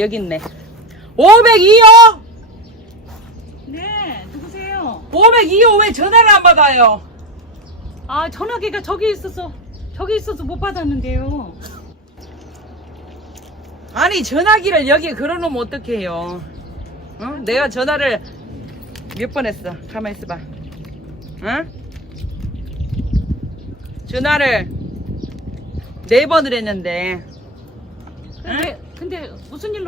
여기 있네. 502요? 네, 누구세요? 502요 왜 전화를 안 받아요? 아, 전화기가 저기 있어서 못 받았는데요. 아니 전화기를 여기에 걸어놓으면 어떡해요? 어? 내가 전화를 몇 번 했어. 가만히 있어봐. 어? 전화를 4번을 했는데. 근데 무슨 일로?